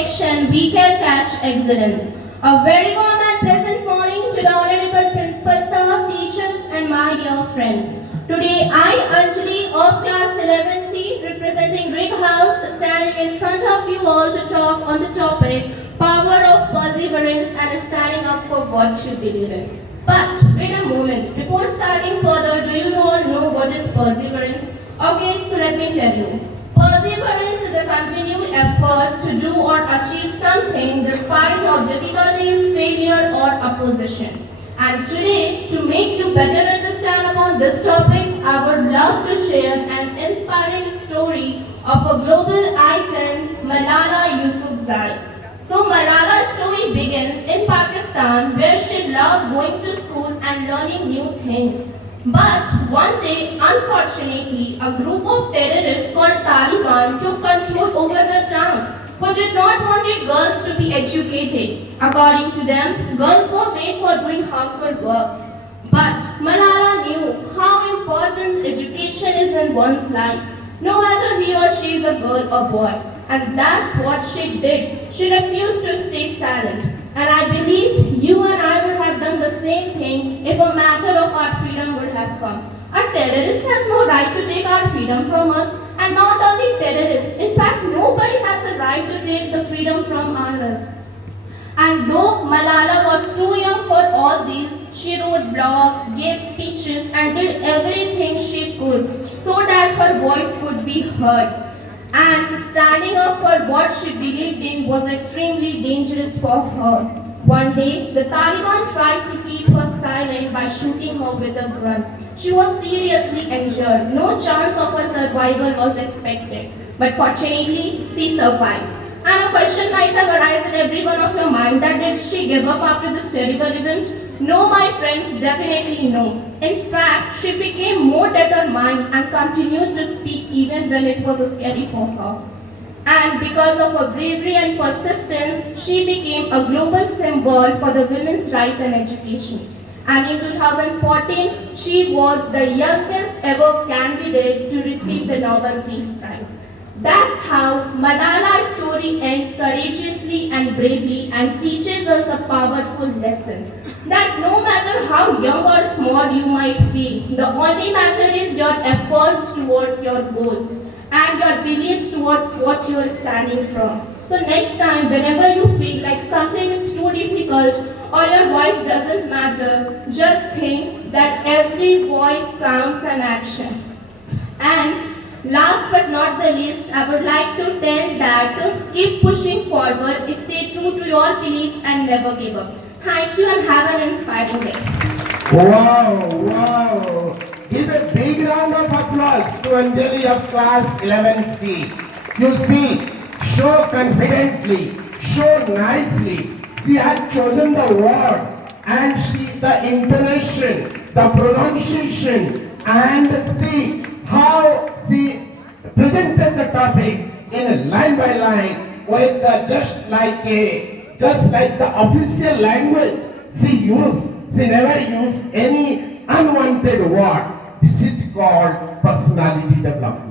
perfection, we can catch excellence. A very warm and pleasant morning to the Honorable Principal Sir, teachers and my dear friends. Today I, Anjali of class 11C, representing Rig House, standing in front of you all to talk on the topic power of perseverance and standing up for what you believe in. But wait a moment, before starting further, do you all know what is perseverance? Okay, so let me tell you. Perseverance is a continued effort to do or achieve something despite of difficulties, failure or opposition. And today, to make you better understand about this topic, I would love to share an inspiring story of a global icon, Malala Yousafzai. So Malala's story begins in Pakistan, where she loved going to school and learning new things. But one day, unfortunately, a group of terrorists called Taliban took control over the town, who did not want girls to be educated. According to them, girls were made for doing household works. But Malala knew how important education is in one's life, no matter he or she is a girl or boy. And that's what she did. She refused to stay silent. And I believe you and I would have done the same thing if a matter of our freedom would have come. A terrorist has no right to take our freedom from us, and not only terrorists. In fact, nobody has a right to take the freedom from others. And though Malala was too young for all these, she wrote blogs, gave speeches, and did everything she could so that her voice could be heard. And standing up for what she believed in was extremely dangerous for her. One day, the Taliban tried to keep her silent by shooting her with a gun. She was seriously injured. No chance of her survival was expected. But fortunately, she survived. And a question might have arisen in every one of your mind that did she give up after this terrible event? No, my friends, definitely no. In fact, she became more determined and continued to speak even when it was scary for her. And because of her bravery and persistence, she became a global symbol for the women's right and education. And in 2014, she was the youngest ever candidate to receive the Nobel Peace Prize. That's how Malala's story ends courageously and bravely and teaches us a powerful lesson. That no matter how young or small you might feel, the only matter is your efforts towards your goal and your beliefs towards what you are standing from. So next time, whenever you feel like something is too difficult or your voice doesn't matter, just think that every voice counts an action. And last but not the least, I would like to tell that keep pushing forward, stay true to your beliefs and never give up. Thank you and have an inspiring day. Wow. Give a big round of applause to Anjali of class 11C. You see, show confidently, show nicely. She has chosen the word and the intonation, the pronunciation, and see how she presented the topic in line by line with just like the official language she never used any unwanted word. This is called personality development.